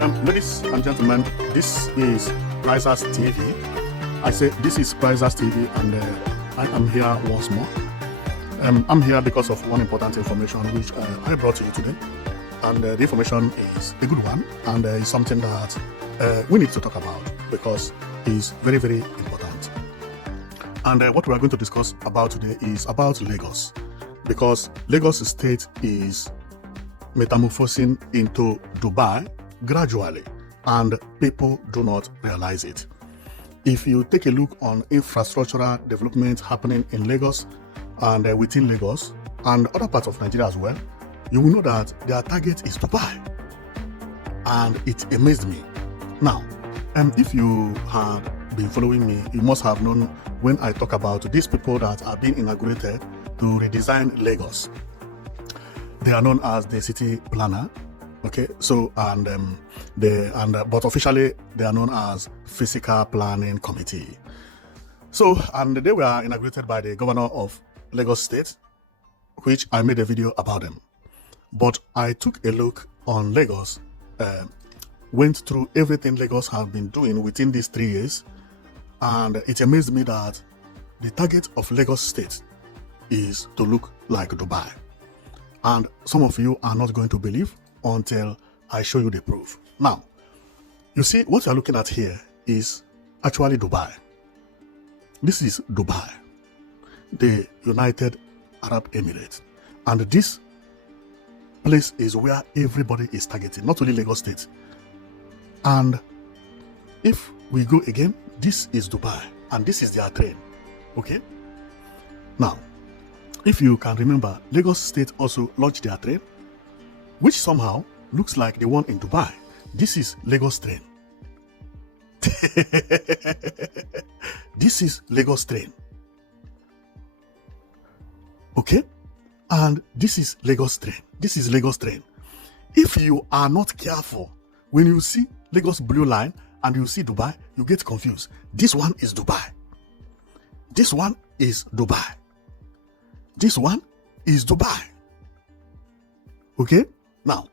Ladies and gentlemen, this is Prizers TV. I say this is Prizers TV, and I am here once more. I'm here because of one important information which I brought to you today, and the information is a good one, and it's something that we need to talk about because it's very, very important. And what we are going to discuss about today is about Lagos, because Lagos State is metamorphosing into Dubai gradually, and people do not realize it. If you take a look on infrastructural development happening in Lagos and within Lagos and other parts of Nigeria as well, you will know that their target is Dubai, and it amazed me. Now, if you had been following me, you must have known when I talk about these people that are being inaugurated to redesign Lagos. They are known as the city planner. Okay, so but officially they are known as Physical Planning Committee. So, and they were inaugurated by the governor of Lagos State, which I made a video about them. But I took a look on Lagos, went through everything Lagos have been doing within these 3 years, and it amazed me that the target of Lagos State is to look like Dubai. And some of you are not going to believe until I show you the proof. Now, you see, what you're looking at here is actually Dubai. This is Dubai, the United Arab Emirates. And this place is where everybody is targeting, not only Lagos State. And if we go again, this is Dubai, and this is their train. Okay? Now, if you can remember, Lagos State also launched their train, which somehow looks like the one in Dubai. This is Lagos train. This is Lagos train. Okay? And this is Lagos train. This is Lagos train. If you are not careful, when you see Lagos blue line and you see Dubai, you get confused. This one is Dubai. This one is Dubai. This one is Dubai. Okay? Now,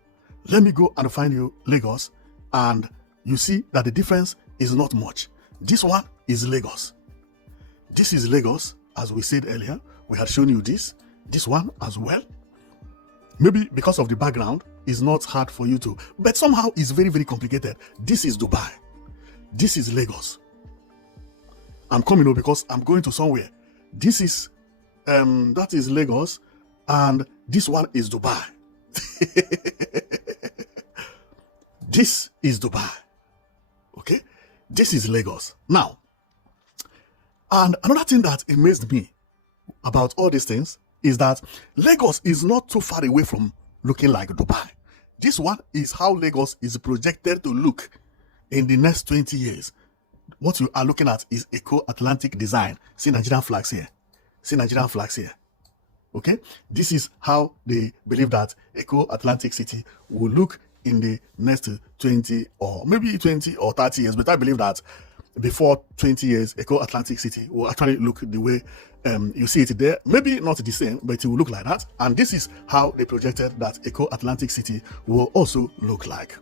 let me go and find you Lagos, and you see that the difference is not much. This one is Lagos. This is Lagos, as we said earlier. We had shown you this one as well. Maybe because of the background, it's not hard for you to, but somehow it's very, very complicated. This is Dubai. This is Lagos. I'm coming because I'm going to somewhere. This is, that is Lagos, and this one is Dubai. This is Dubai. Okay? This is Lagos. Now, and another thing that amazed me about all these things is that Lagos is not too far away from looking like Dubai. This one is how Lagos is projected to look in the next 20 years. What you are looking at is Eco-Atlantic design. See Nigerian flags here. See Nigerian flags here. Okay, this is how they believe that Eco-Atlantic City will look in the next 20 or maybe 20 or 30 years. But I believe that before 20 years, Eco-Atlantic City will actually look the way you see it there. Maybe not the same, but it will look like that. And this is how they projected that Eco-Atlantic City will also look like.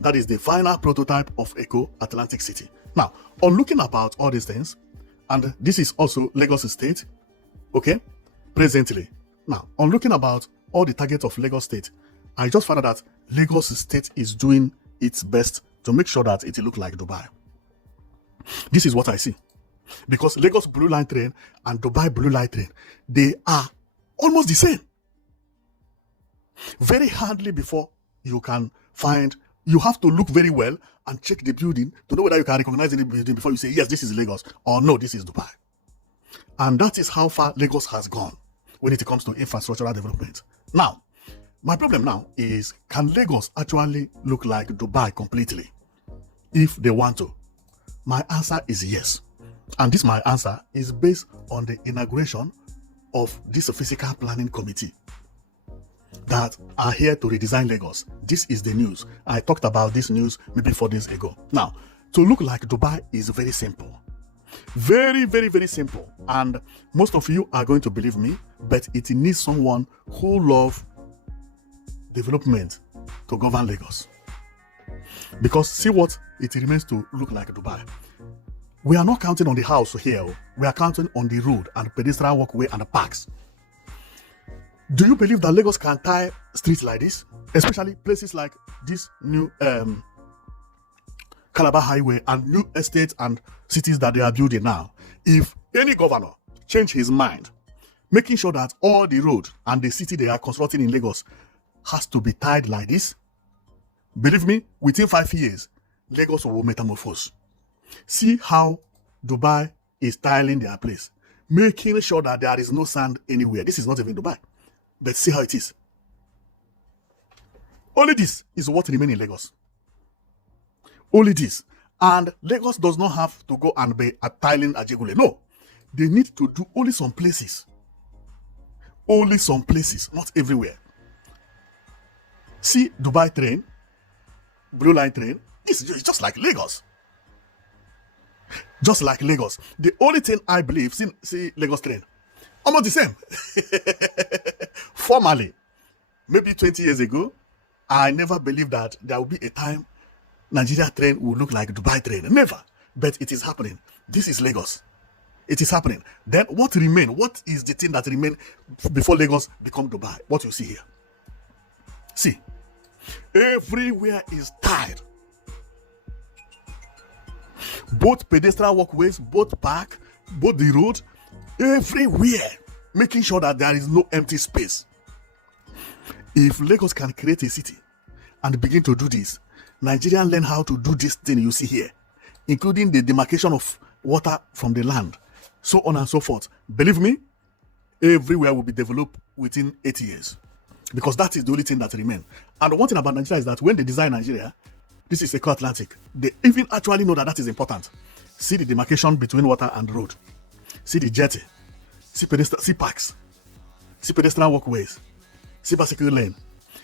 That is the final prototype of Eco-Atlantic City. Now, on looking about all these things, and this is also Lagos State, okay? Presently. Now, on looking about all the targets of Lagos State, I just found out that Lagos State is doing its best to make sure that it looks like Dubai. This is what I see. Because Lagos Blue Line train and Dubai Blue Line train, they are almost the same. Very hardly before you can find, you have to look very well and check the building to know whether you can recognize any building before you say, yes, this is Lagos, or no, this is Dubai. And that is how far Lagos has gone when it comes to infrastructural development. Now, my problem now is, can Lagos actually look like Dubai completely if they want to? My answer is yes. And this my answer is based on the inauguration of this Physical Planning Committee that are here to redesign Lagos. This is the news. I talked about this news maybe 4 days ago. Now, to look like Dubai is very simple. Very, very, very simple. And most of you are going to believe me, but it needs someone who loves development to govern Lagos. Because see what it remains to look like Dubai. We are not counting on the house here. We are counting on the road and pedestrian walkway and the parks. Do you believe that Lagos can tie streets like this? Especially places like this new Calabar Highway and new estates and cities that they are building now. If any governor change his mind, making sure that all the road and the city they are constructing in Lagos has to be tied like this, believe me, within 5 years, Lagos will metamorphose. See how Dubai is tiling their place, making sure that there is no sand anywhere. This is not even Dubai, but see how it is. Only this is what remains in Lagos. Only this. And Lagos does not have to go and be tiling Ajegule. No. They need to do only some places. Only some places, not everywhere. See Dubai train, Blue Line train, it's just like Lagos. Just like Lagos. The only thing I believe, see Lagos train, almost the same. Formerly, maybe 20 years ago, I never believed that there will be a time Nigeria train will look like Dubai train. Never. But it is happening. This is Lagos. It is happening. Then what remain? What is the thing that remain before Lagos become Dubai? What you see here. See. Everywhere is tied. Both pedestrian walkways, both park, both the road, everywhere. Making sure that there is no empty space. If Lagos can create a city and begin to do this, Nigerians learn how to do this thing you see here, including the demarcation of water from the land, so on and so forth. Believe me, everywhere will be developed within 8 years, because that is the only thing that remains. And one thing about Nigeria is that when they design Nigeria, this is Eco-Atlantic, they even actually know that that is important. See the demarcation between water and road. See the jetty. See parks. See pedestrian walkways. See bicycle lane.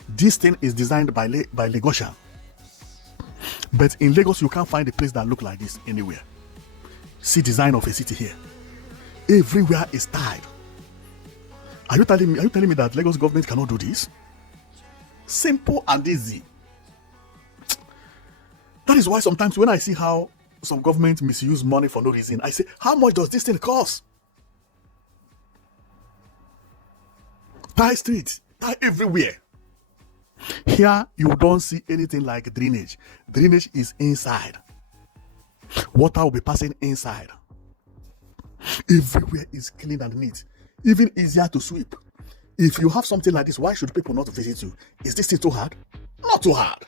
This thing is designed by Lagosian. But in Lagos, you can't find a place that look like this anywhere. See design of a city here. Everywhere is tied. Are you telling me that Lagos government cannot do this? Simple and easy. That is why sometimes when I see how some government misuse money for no reason, I say, how much does this thing cost? Tie streets, tie everywhere. Here, you don't see anything like drainage. Drainage is inside. Water will be passing inside. Everywhere is clean and neat. Even easier to sweep. If you have something like this, why should people not visit you? Is this thing too hard? Not too hard.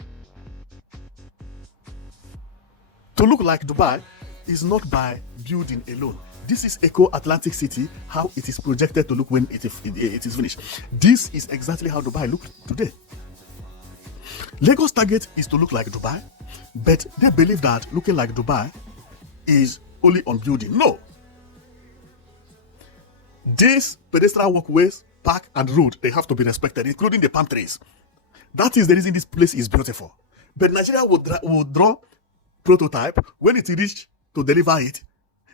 To look like Dubai is not by building alone. This is Eco-Atlantic City, how it is projected to look when it is finished. This is exactly how Dubai looks today. Lagos' target is to look like Dubai, but they believe that looking like Dubai is only on building. No. These pedestrian walkways, park and road, they have to be respected, including the palm trees. That is the reason this place is beautiful. But Nigeria will draw prototype. When it reach to deliver it,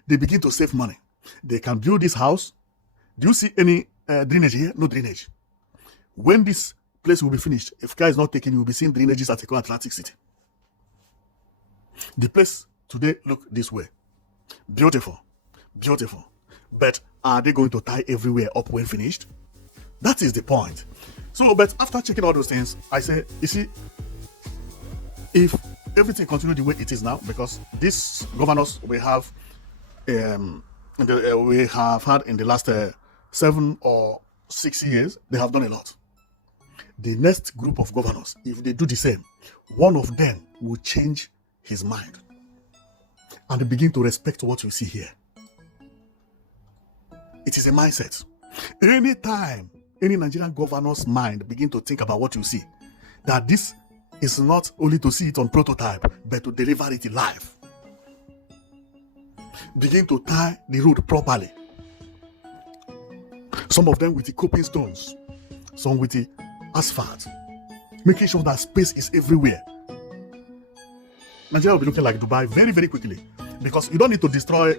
they begin to save money. They can build this house. Do you see any drainage here? No drainage. When this place will be finished, if care is not taken, you will be seeing drainages at Eco-Atlantic City. The place today look this way. Beautiful. Beautiful. But are they going to tie everywhere up when finished? That is the point. So, but after checking all those things, I say, you see, if everything continues the way it is now, because these governors we have had in the last 7 or 6 years, they have done a lot. The next group of governors, if they do the same, one of them will change his mind and begin to respect what you see here. It is a mindset. Anytime any Nigerian governor's mind begin to think about what you see, that this is not only to see it on prototype, but to deliver it live. Begin to tie the road properly. Some of them with the coping stones, some with the asphalt, making sure that space is everywhere. Nigeria will be looking like Dubai very, very quickly, because you don't need to destroy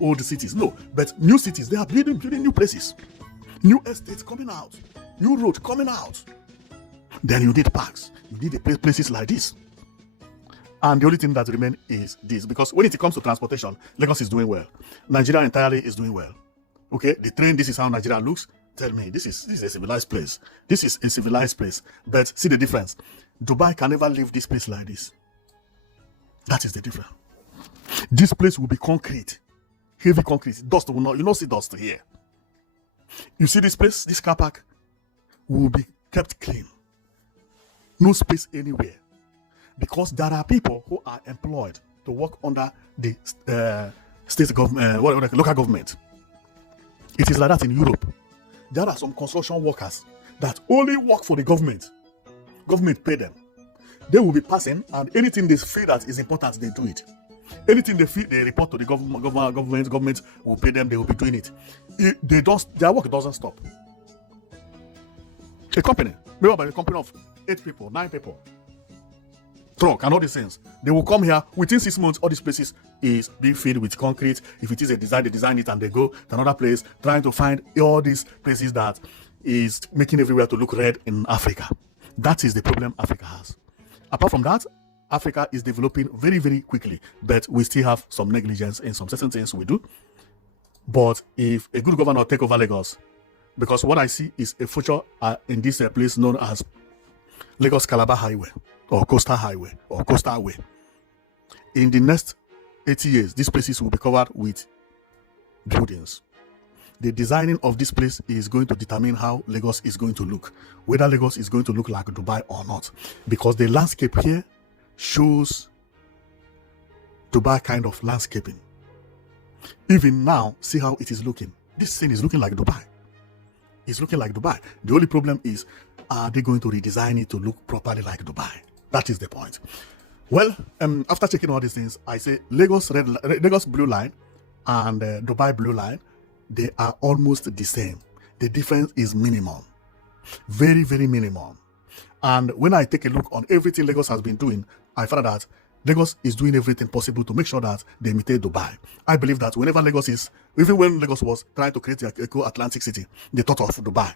old cities. No, but new cities, they are building new places, new estates coming out, new roads coming out. Then you need parks, you need places like this. And the only thing that remains is this, because when it comes to transportation, Lagos is doing well. Nigeria entirely is doing well. Okay, the train, this is how Nigeria looks. Tell me, this is a civilized place. This is a civilized place. But see the difference. Dubai can never leave this place like this. That is the difference. This place will be concrete, heavy concrete. Dust will not, you don't see dust here. You see this place, this car park will be kept clean. No space anywhere. Because there are people who are employed to work under the state government, local government. It is like that in Europe. There are some construction workers that only work for the government. Government pay them. They will be passing, and anything they feel that is important, they do it. Anything they feel, they report to the government will pay them, they will be doing it. Their work doesn't stop. A company, maybe by a company of 8 people, 9 people, truck and all these things, they will come here within 6 months. All these places is being filled with concrete. If it is a design, they design it and they go to another place trying to find all these places that is making everywhere to look red in Africa. That is the problem Africa has. Apart from that, Africa is developing very, very quickly, but we still have some negligence in some certain things we do. But if a good governor take over Lagos, because what I see is a future in this place known as Lagos Calabar Highway, or Coastal Highway, or Coastal Way. In the next 80 years, these places will be covered with buildings. The designing of this place is going to determine how Lagos is going to look, whether Lagos is going to look like Dubai or not, because the landscape here shows Dubai kind of landscaping. Even now, see how it is looking. This thing is looking like Dubai. It's looking like Dubai. The only problem is, are they going to redesign it to look properly like Dubai? That is the point. Well, after checking all these things, I say Lagos Blue Line and Dubai Blue Line, they are almost the same. The difference is minimum. Very, very minimum. And when I take a look on everything Lagos has been doing, I found that Lagos is doing everything possible to make sure that they imitate Dubai. I believe that whenever Lagos is, even when Lagos was trying to create a Eco-Atlantic city, they thought of Dubai.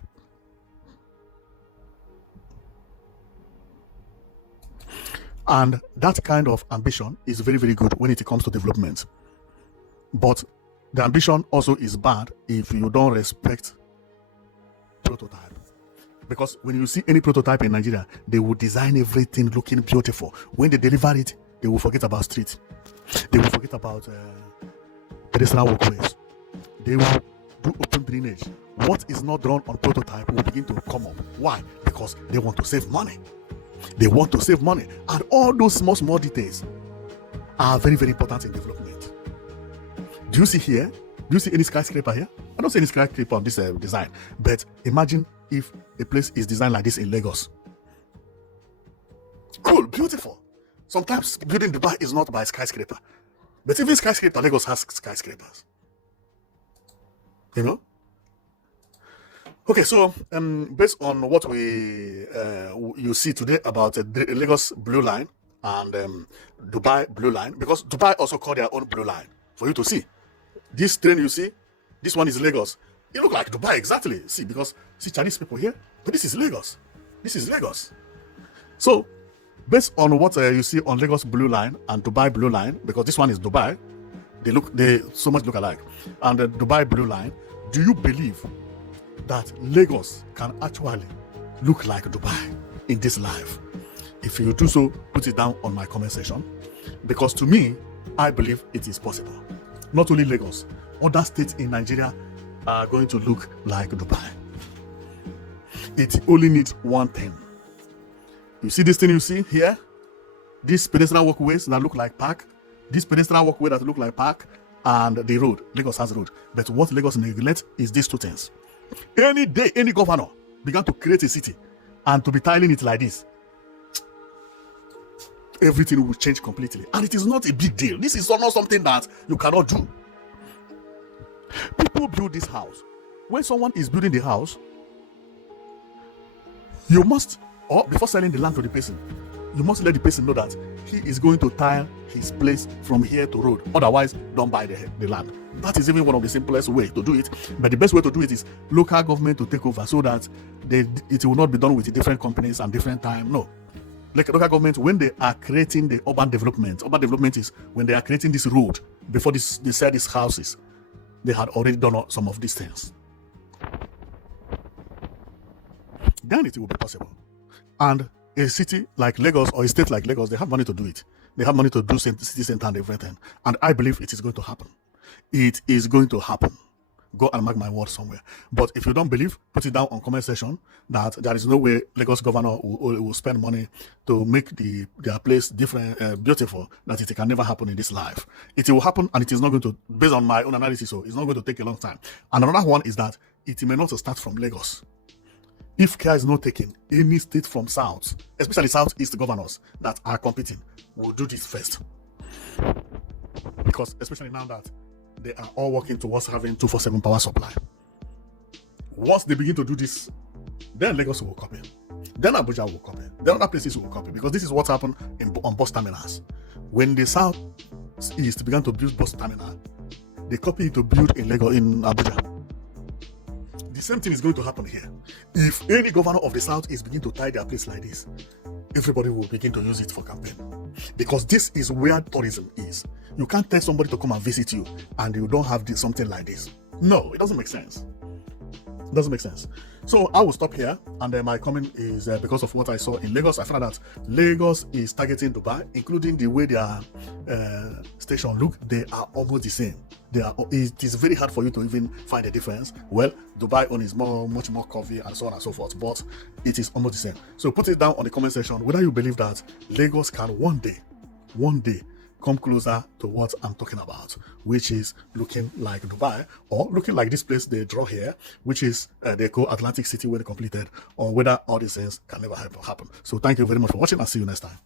And that kind of ambition is very, very good when it comes to development. But the ambition also is bad if you don't respect prototype. Because when you see any prototype in Nigeria, they will design everything looking beautiful. When they deliver it, they will forget about streets. They will forget about pedestrian walkways. They will do open drainage. What is not drawn on prototype will begin to come up. Why? Because they want to save money. They want to save money. And all those small details are very, very important in development. Do you see here? Do you see any skyscraper here? I don't see any skyscraper on this design. But imagine if a place is designed like this in Lagos. Cool, beautiful. Sometimes building Dubai is not by skyscraper. But even skyscraper, Lagos has skyscrapers. You know? Okay, so based on what you see today about the Lagos Blue Line and Dubai Blue Line, because Dubai also call their own Blue Line for you to see. This train you see, this one is Lagos. It look like Dubai exactly. See, because see Chinese people here, but this is Lagos. This is Lagos. So based on what you see on Lagos Blue Line and Dubai Blue Line, because this one is Dubai, they so much look alike, and the Dubai Blue Line, do you believe that Lagos can actually look like Dubai in this life? If you do so, put it down on my comment section, because to me, I believe it is possible. Not only Lagos, other states in Nigeria are going to look like Dubai. It only needs one thing. You see this thing you see here? These pedestrian walkways that look like park, this pedestrian walkway that look like park, and the road. Lagos has road. But what Lagos neglects is these two things. Any day, any governor began to create a city and to be tiling it like this, everything will change completely. And it is not a big deal. This is not something that you cannot do. People build this house. When someone is building the house, you must, or before selling the land to the person, you must let the person know that he is going to tile his place from here to road. Otherwise, don't buy the land. That is even one of the simplest way to do it. But the best way to do it is local government to take over so that it will not be done with different companies and different time. No. local government, when they are creating the urban development is when they are creating this road, before this, they said these houses, they had already done some of these things. Then it will be possible. And a city like Lagos or a state like Lagos, they have money to do it. They have money to do city center and everything. And I believe it is going to happen. It is going to happen. Go and mark my word somewhere. But if you don't believe, put it down on comment section that there is no way Lagos governor will spend money to make their place different, beautiful, that it can never happen in this life. It will happen, and it is not going to, based on my own analysis, so it's not going to take a long time. And another one is that it may not start from Lagos. If care is not taken, any state from south, especially southeast governors that are competing, will do this first. Because especially now that they are all working towards having 24/7 power supply. Once they begin to do this, then Lagos will copy. Then Abuja will copy. Then other places will copy. Because this is what happened on bus terminals. When the southeast began to build bus terminal, they copied to build in Lagos, in Abuja. The same thing is going to happen here. If any governor of the southeast begin to tie their place like this, everybody will begin to use it for campaign. Because this is where tourism is. You can't tell somebody to come and visit you and you don't have something like this. No, it doesn't make sense. It doesn't make sense. So I will stop here, and my comment is because of what I saw in Lagos. I found out that Lagos is targeting Dubai, including the way their station look. They are almost the same. It is very hard for you to even find a difference. Well, Dubai one is much more curvy and so on and so forth, but it is almost the same. So put it down on the comment section whether you believe that Lagos can one day come closer to what I'm talking about, which is looking like Dubai, or looking like this place they draw here, which is they call Atlantic City when completed, or whether all these things can never happen. So thank you very much for watching, and see you next time.